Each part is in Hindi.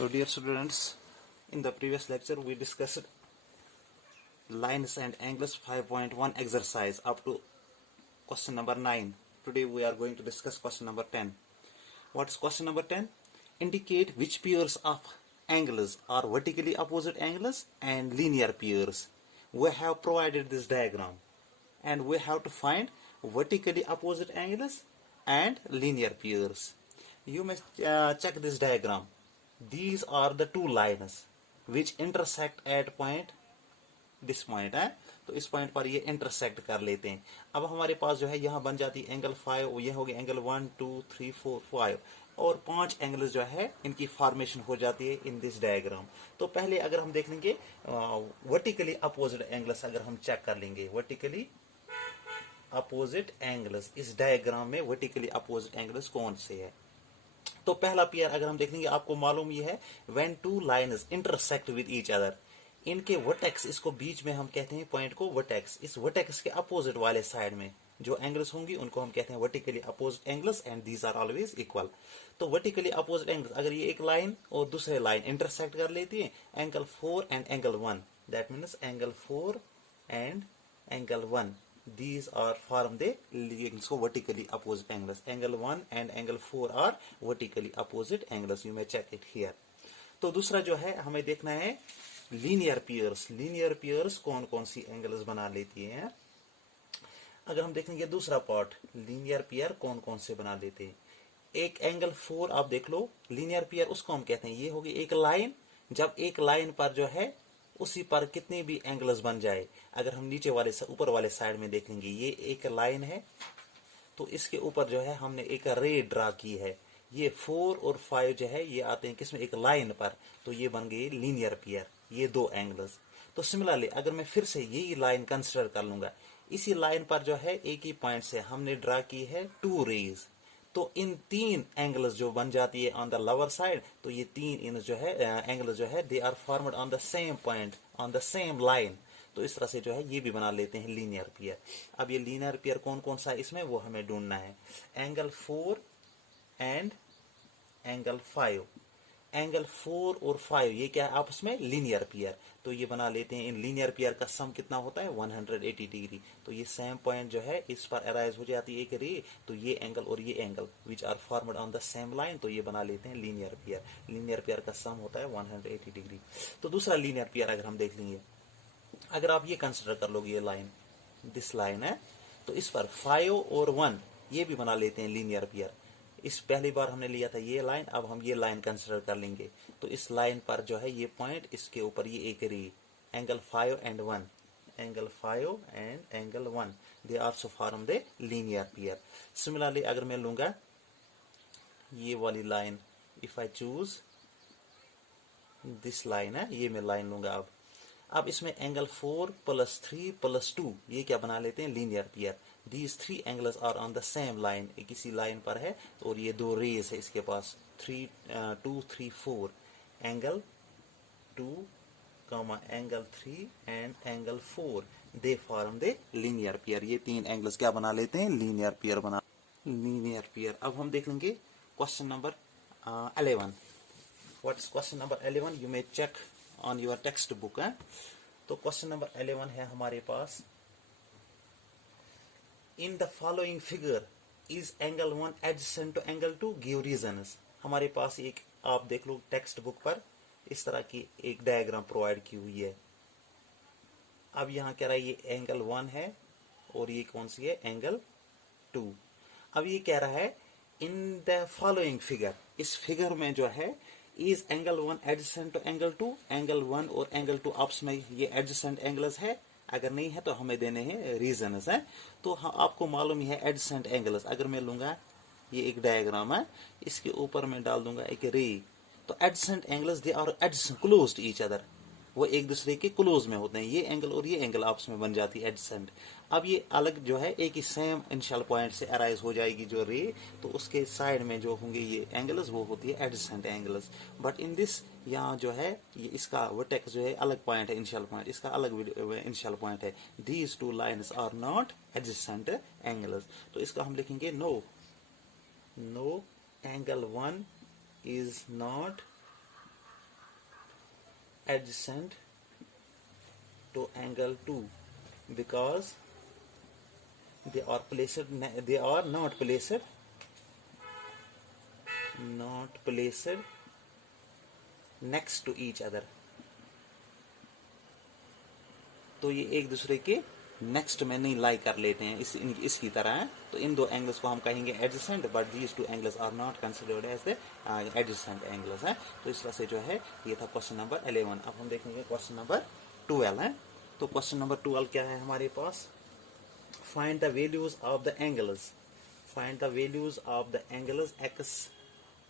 So dear students, in the previous lecture we discussed lines and angles 5.1 exercise up to question number 9. Today we are going to discuss question number 10. What is question number 10? Indicate which pairs of angles are vertically opposite angles and linear pairs. We have provided this diagram and we have to find vertically opposite angles and linear pairs. You may check this diagram. These are the two lines which intersect at point this point है, तो इस पॉइंट पर ये इंटरसेक्ट कर लेते हैं. अब हमारे पास जो है यहाँ बन जाती है एंगल 5, ये हो गया एंगल 1 2 3 4 5 और 5 एंगल्स जो है इनकी फॉर्मेशन हो जाती है इन दिस डायग्राम. तो पहले अगर हम देख लेंगे वर्टिकली अपोजिट एंगल्स, अगर हम चेक कर लेंगे वर्टिकली अपोजिट एंगल्स इस डायग्राम में वर्टिकली अपोजिट एंगल्स कौन से है. तो पहला पेयर अगर हम देख लेंगे, आपको मालूम ये है when to lines intersect with each other, इनके वर्टेक्स, इसको बीच में हम कहते हैं पॉइंट को वर्टेक्स, इस वर्टेक्स के अपोजिट वाले साइड में जो एंगल्स होंगी उनको हम कहते हैं vertically opposite angles and these are always equal. तो वर्टिकली अपोजिट एंगल्स, अगर ये एक लाइन और दूसरे लाइन इंटरसेक्ट कर लेती है, angle 4 and angle 1, that means angle 4 and angle 1, these are form the so vertically opposite angles. Angle 1 and angle 4 are vertically opposite angles. You may check it here. तो दूसरा जो है हमें देखना है लीनियर पेयर्स. लीनियर पेयर्स कौन कौन सी एंगल्स बना लेती हैं. अगर हम देखेंगे दूसरा पार्ट, लीनियर पेयर कौन कौन से बना लेते हैं. एक एंगल 4 आप देख लो, लीनियर पेयर उसको हम कहते हैं, ये होगी एक लाइन. जब एक लाइन पर जो है उसी पर कितने भी एंगल्स बन जाए, अगर हम नीचे वाले ऊपर वाले साइड में देखेंगे, ये एक लाइन है तो इसके ऊपर जो है हमने एक रे ड्रा की है. ये 4 और 5 जो है ये आते हैं किसमें, एक लाइन पर, तो ये बन गए लीनियर पेयर, ये दो एंगल्स. तो सिमिलरली अगर मैं फिर से यही लाइन कंसिडर कर लूंगा, इसी लाइन पर जो है एक ही पॉइंट से हमने ड्रा की है 2 रेज, तो इन 3 एंगल्स जो बन जाती है ऑन द लोअर साइड, तो ये 3 जो है एंगल्स जो है they are formed on the same point on the same line. तो इस तरह से जो है ये भी बना लेते हैं लीनियर पेयर. अब ये लीनियर पेयर कौन कौन सा है इसमें वो हमें ढूंढना है. एंगल 4 एंड एंगल 5, एंगल 4 और 5 ये क्या है आपस में लीनियर पेयर, तो ये बना लेते हैं. इन लीनियर पेयर का सम कितना होता है 180 डिग्री. तो ये सेम पॉइंट जो है इस पर अराइज हो जाती है एक रे, तो ये एंगल और ये angle which are formed on the same line, तो ये बना लेते हैं लीनियर पेयर. लीनियर पेयर का सम होता है 180 डिग्री. तो दूसरा लीनियर पेयर अगर हम देख लेंगे, अगर आप ये कंसिडर कर लोगे, ये लाइन दिस लाइन है, तो इस पर 5 और 1 ये भी बना लेते हैं लीनियर पेयर. इस पहली बार हमने लिया था ये लाइन, अब हम ये लाइन कंसिडर कर लेंगे, तो इस लाइन पर जो है ये पॉइंट, इसके ऊपर ये एक रे, angle 5 and 1, angle 5 and angle 1, they also form the linear pair. Similarly अगर मैं लूंगा ये वाली line, if I choose this line है, ये मैं लाइन लूंगा. अब इसमें एंगल 4 + 3 + 2 ये क्या बना लेते हैं linear pair. These 3 angles are on the same line, एक इसी लाइन पर है, और ये दो रेज है इसके पास 2 3 4, angle 2 angle 3 and angle 4, they form the linear pair. ये 3 एंगल्स क्या बना लेते हैं, लीनियर पेयर बना लीनियर पेयर. अब हम देख लेंगे question number 11. What is question number 11? You may check on your text book है. तो क्वेश्चन नंबर 11 है हमारे पास, in the following figure is angle 1 adjacent to angle 2, give reasons. हमारे पास एक आप देख लो टेक्स्ट बुक पर इस तरह की एक डायग्राम प्रोवाइड की हुई है. अब यहाँ कह रहा है ये एंगल 1 है और ये कौन सी है, एंगल 2. अब ये कह रहा है इन द फॉलोइंग फिगर, इस फिगर में जो है is angle 1 adjacent to angle 2, angle 1 और एंगल 2 आपस में ये एडजेसेंट एंगल्स है, अगर नहीं है तो हमें देने हैं रीजंस है. तो आपको मालूम है एडजेसेंट एंगल्स, अगर मैं लूंगा ये एक डायग्राम है, इसके ऊपर मैं डाल दूंगा एक रे, तो adjacent angles they are adjacent close to each other, वो एक दूसरे के क्लोज में होते हैं. ये एंगल और ये एंगल आपस में बन जाती है एडजेसेंट. अब ये अलग जो है एक ही सेम इनिशियल पॉइंट से अराइज हो जाएगी जो रे, तो उसके साइड में जो होंगे ये एंगल्स वो होती है adjacent angles. But in this यहाँ जो है ये इसका वर्टेक्स जो है अलग पॉइंट है, इनिशियल पॉइंट इसका अलग इनिशियल पॉइंट है. These two lines are not adjacent angles. तो इसका हम लिखेंगे no angle 1 is not adjacent to angle 2 because they are not placed next to each other. तो ये एक दूसरे के नेक्स्ट में नहीं लाई कर लेते हैं, इसकी तरह है। तो इन दो एंगल्स को हम कहेंगे adjacent, but these two angles are not considered as the adjacent angles है। तो इस तरह से जो है ये था क्वेश्चन नंबर 11। अब हम देखेंगे क्वेश्चन नंबर 12 है। तो क्वेश्चन नंबर 12 क्या है हमारे पास? Find the values of the angles, find the values of the angles x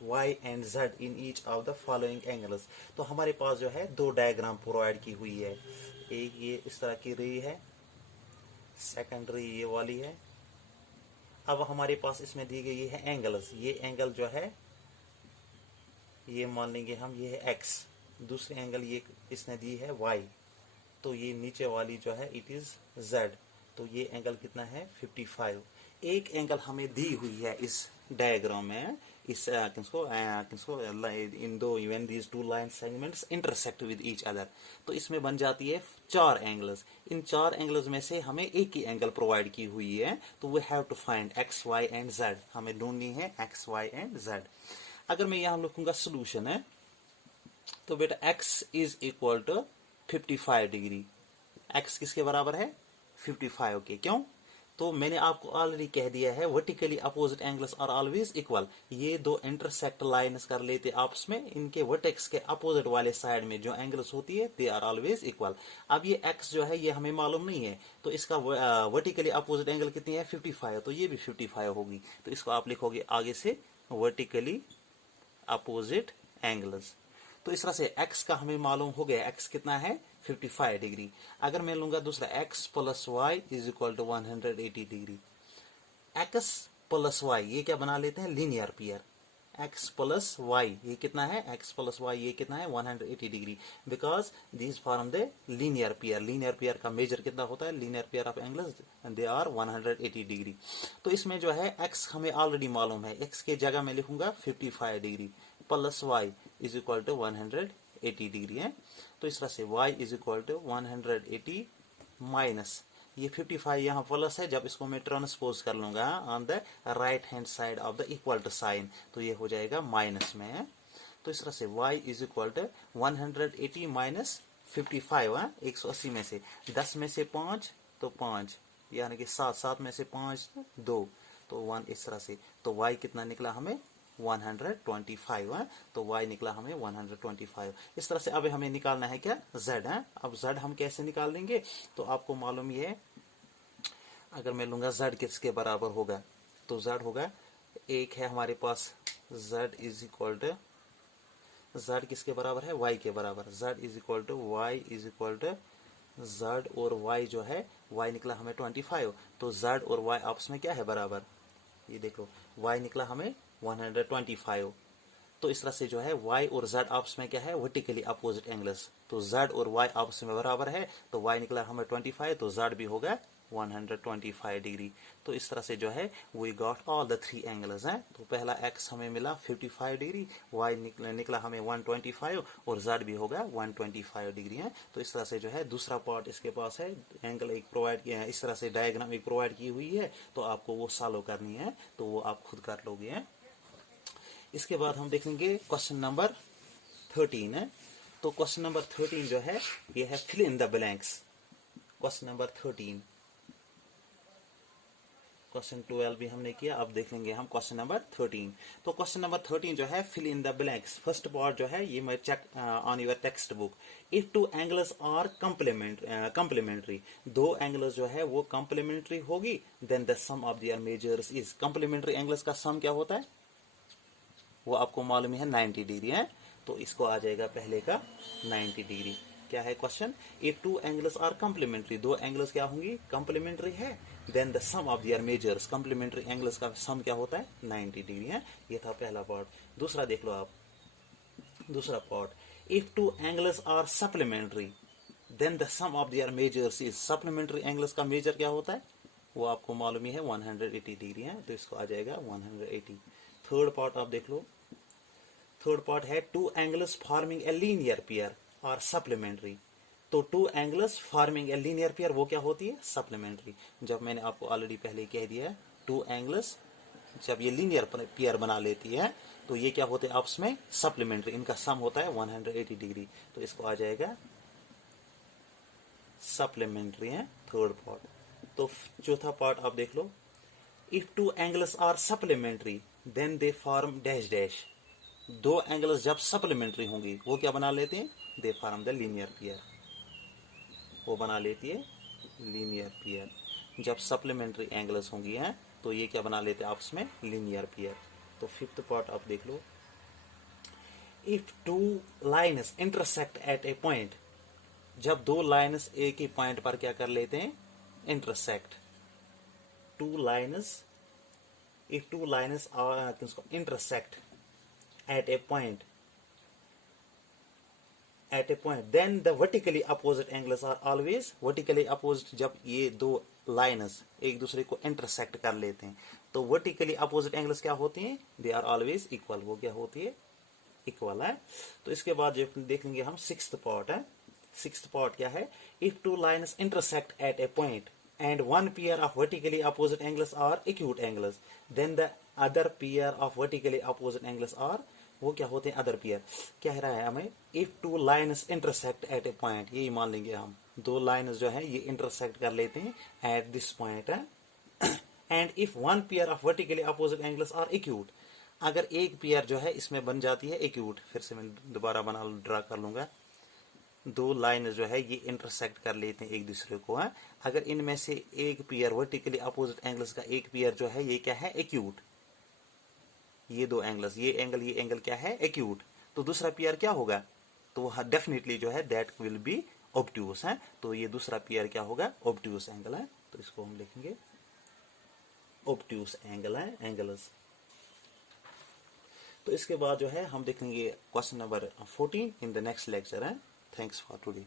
y and z in each of the following angles. तो हमारे पास जो है दो डायग्राम प्रोवाइड की हुई है, एक ये इस तरह की रे है, सेकंड रे ये वाली है। अब हमारे पास इसमें दी गई है एंगल्स। ये एंगल जो है ये मान लेंगे हम, ये है x, दूसरी एंगल ये इसने दी है y, तो ये नीचे वाली जो है इट इज z। तो ये एंगल कितना है 55। एक एंगल हमें दी हुई है इस डायग्राम में, इस किसको इन दो when these two line segments intersect with each other, तो इसमें बन जाती है 4 एंगल्स। इन 4 एंगल्स में से हमें एक ही एंगल प्रोवाइड की हुई है, तो we have to find x y and z. हमें ढूंढनी है एक्स वाई एंड जेड। अगर मैं यहां लिखूंगा सोल्यूशन है, तो बेटा x is equal to 55 degree. x किसके बराबर है 55 के। क्यों? तो मैंने आपको ऑलरेडी कह दिया है vertically opposite angles are always equal. ये दो इंटरसेक्ट लाइन्स कर लेते आपस में, इनके वर्टेक्स के अपोजिट वाले साइड में जो एंगल्स होती है दे आर ऑलवेज इक्वल। अब ये x जो है ये हमें मालूम नहीं है, तो इसका वर्टिकली अपोजिट एंगल कितनी है 55, तो ये भी 55 होगी। तो इसको आप लिखोगे आगे से वर्टिकली अपोजिट एंगल्स। तो इस तरह से x का हमें मालूम हो गया, x कितना है 55 डिग्री। अगर मैं लूंगा दूसरा x plus y is equal to 180 degree. x plus y ये क्या बना लेते हैं linear pair. x plus y ये कितना है, x प्लस वाई ये कितना है 180 degree, because this form the linear pair. Linear pair का मेजर कितना होता है, linear pair of angles they are 180 degree. तो इसमें जो है x हमें ऑलरेडी मालूम है, x के जगह मैं लिखूंगा 55 degree plus y is equal to 180 degree है। तो इस तरह से y is equal to 180 minus ये 55 यहाँ प्लस है, जब इसको मैं ट्रांसपोज कर लूंगा on the right hand side of the equal to sign, तो ये हो जाएगा माइनस में है। तो इस तरह से y is equal to 180 minus 55 है। 180 में से 10 में से 5 तो 5, यानी कि 7 में से 5 2, तो 1। इस तरह से तो y कितना निकला हमें 125 है। तो y निकला हमें 125। इस तरह से अब हमें निकालना है क्या z है। अब z हम कैसे निकाल लेंगे, तो आपको मालूम ही है, अगर मैं लूंगा z किसके बराबर होगा, तो z होगा, एक है हमारे पास z is equal to, z किसके बराबर है y के बराबर। z is equal to y is equal to z और y जो है y निकला हमें 25, तो z और y आपस में क्या है बराबर, ये देखो y निकला हमें 125। तो इस तरह से जो है y और z आपस में क्या है वर्टिकली अपोजिट एंगल्स, तो z और y आपस में बराबर है, तो y निकला हमें 25, तो z भी होगा 125 डिग्री। तो इस तरह से जो है we got all the 3 angles हैं। तो पहला x हमें मिला 55 डिग्री, y निकला हमें 125 और z भी होगा 125 डिग्री है। तो इस तरह से जो है दूसरा पार्ट इसके पास है, एंगल एक प्रोवाइड किया है, इस तरह से डायग्राम एक प्रोवाइड की हुई है, तो आपको वो सॉल्व करनी है, तो वो आप खुद कर लोगे। इसके बाद हम देखेंगे क्वेश्चन नंबर 13 है। तो क्वेश्चन नंबर 13 जो है ये है fill in the blanks. Question number 13, question 12 भी हमने किया, अब देख लेंगे हम क्वेश्चन नंबर 13। तो क्वेश्चन नंबर 13 जो है fill in the blanks. First part जो है ये मैं check on your text book. If two angles are complementary, दो एंगल्स जो है वो कंप्लीमेंट्री होगी, then the sum of their measures is. Complementary angles का सम क्या होता है वो आपको मालूम है 90 डिग्री है, तो इसको आ जाएगा पहले का 90 डिग्री। क्या है question, if two angles are complementary, दो एंगल्स क्या होंगी कंप्लीमेंट्री है, then the sum of their measures, complementary angles का सम क्या होता है 90 डिग्री है। ये था पहला पार्ट। दूसरा देख लो आप, दूसरा part, if two angles are supplementary, then the sum of their measures is. Supplementary angles का मेजर क्या होता है वो आपको मालूम ही है 180 डिग्री है, तो इसको आ जाएगा 180। थर्ड पार्ट आप देख लो, थर्ड पार्ट है two angles forming a linear pair. Are supplementary. तो two angles forming a linear pair वो क्या होती है? सप्लीमेंट्री। जब मैंने आपको ऑलरेडी पहले कह दिया है, टू एंगल्स जब ये लीनियर पेयर बना लेती है तो ये क्या होते हैं आपस में? सप्लीमेंट्री। इनका सम होता है 180 डिग्री। तो इसको आ जाएगा सप्लीमेंट्री है थर्ड पार्ट। तो चौथा पार्ट आप देख लो, if two angles are supplementary then they form dash dash. दो एंगल्स जब सप्लीमेंट्री होंगी वो क्या बना लेते हैं? They form the linear pair. वो बना लेती है लीनियर पेयर। जब सप्लीमेंट्री एंगल्स होंगी हैं तो ये क्या बना लेते हैं आपस में? Linear pair. तो फिफ्थ पार्ट आप देख लो, if two lines intersect at a point. जब दो लाइन्स एक ही पॉइंट पर क्या कर लेते हैं? Intersect. Two lines, if two lines intersect at a point, then the vertically opposite angles are always vertically opposite। जब ये दो लाइन्स एक दूसरे को इंटरसेक्ट कर लेते हैं तो वर्टिकली अपोजिट एंगल्स क्या होती हैं? They are always equal. वो क्या होती है? इक्वल है। तो इसके बाद जो देख लेंगे हम सिक्स्थ पार्ट है। सिक्स्थ पार्ट क्या है? If two lines intersect at a point and one pair of vertically opposite angles are acute angles, then the other pair of vertically opposite angles are वो क्या होते हैं? Other pair. क्या कह रहा है हमें? If two lines intersect at a point, यही मान लेंगे हम, दो लाइन्स जो है ये इंटरसेक्ट कर लेते हैं एट दिस पॉइंट है। And if one pair of vertically opposite angles are acute, अगर एक पेयर जो है इसमें बन जाती है एक्यूट, फिर से मैं दोबारा ड्रा कर लूंगा, दो लाइन जो है ये इंटरसेक्ट कर लेते हैं एक दूसरे को है। अगर इनमें से एक पेयर वर्टिकली अपोजिट एंगल्स का एक पेयर जो है ये क्या है? एक्यूट। ये दो एंगल्स, ये एंगल क्या है? एक्यूट। तो दूसरा पेयर क्या होगा? तो डेफिनेटली जो है दैट विल बी ऑब्ट्यूस है। तो ये दूसरा पेयर क्या होगा? ऑब्ट्यूस एंगल है। तो इसको हम लिखेंगे ऑब्ट्यूस एंगल है, एंगल्स। तो इसके बाद जो है हम देखेंगे question number 14 in the next lecture है। Thanks for today.